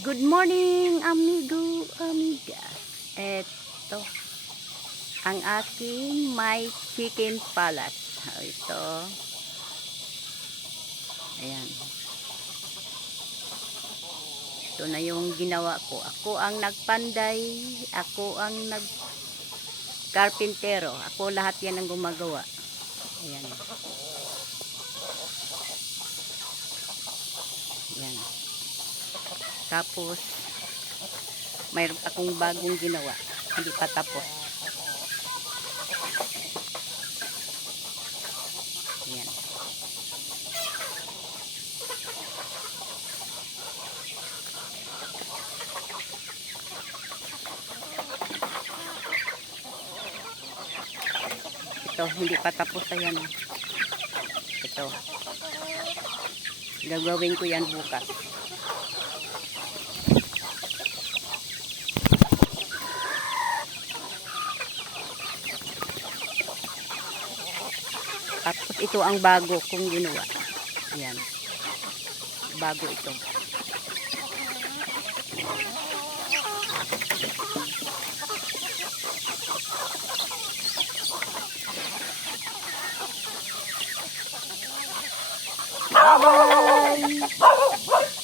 Good morning, amigo, amiga. Ito, ang aking my chicken palace. Ito. Ayan. Ito na yung ginawa ko. Ako ang nagpanday. Ako ang nagkarpintero. Ako lahat yan ang gumagawa. Ayan. Ayan. Tapos, mayroon akong bagong ginawa. Hindi pa tapos. Ayan. Ito, hindi pa tapos. Ayan. Ito. Gagawin ko yan bukas. Tapos ito ang bago kong ginawa. Ayan. Bago ito. Bye-bye!